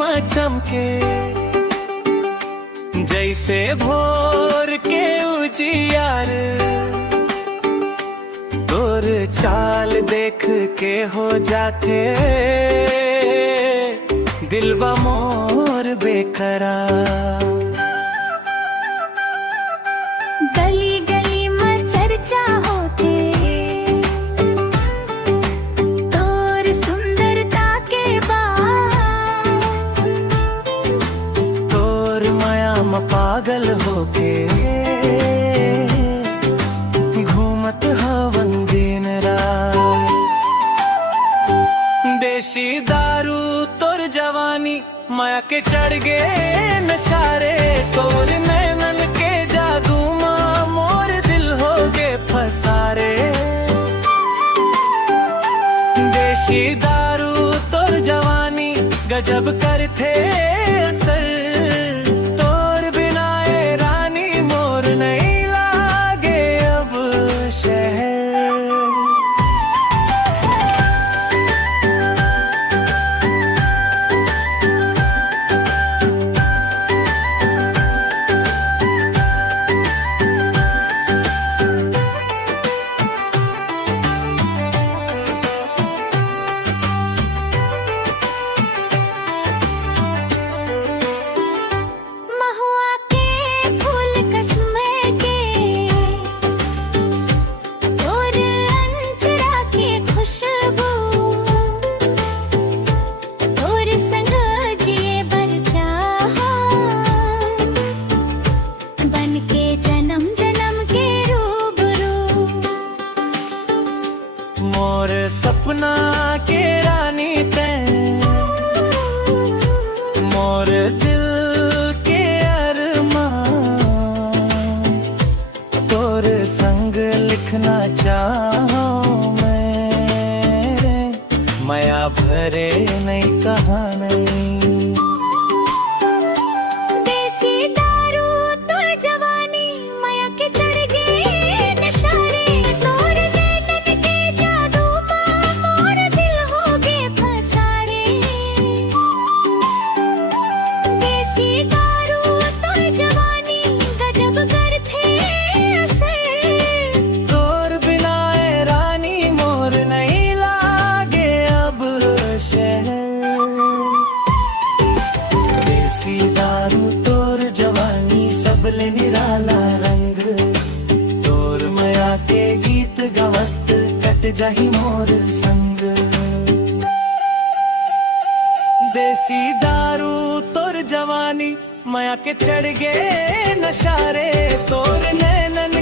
में चमके, जैसे भोर के उजियार। तोर चाल देख के हो जाते दिलवा मोर बेकरार। गली गली में चर्चा होते तोर सुंदरता के बाद। तोर माया में पागल होके घूमत हवन दिन रात। देसी दारू तोर जवानी माया के चढ़ गे नशारे। तोर नैनन के जादू माँ मोर दिल हो गे फसारे। देसी दारू तोर जवानी गजब करते असर। तोर बिना ए रानी मोर नहीं लागे अब शहर। महुआ के फूल कसमे के तोर अंजरा की खुशबू। तोर संग जिए बर चाहा बन के जन्म जन्म के रूबरू। मोर सपना के रानी तैं मोर दिल के अरमान। तोर संग लिखना चाहूं मैं, माया भरे नई कहानी। देसी दारू तोर जवानी माया के चढ़ गए नशारे। तोर नैनन के जादू माँ मोर दिल हो गए फसारे। देसी दारू तोर जवानी गजब करते असर। तोर बिना ए रानी मोर नहीं लागे अब शहर। देसी दारू तोर जवानी सबले निराला रंग। तोर माया के गीत गवत कट जाही मोर संग। देसी दारू तोर जवानी माया के चढ़ गे नशारे। तोर नैनन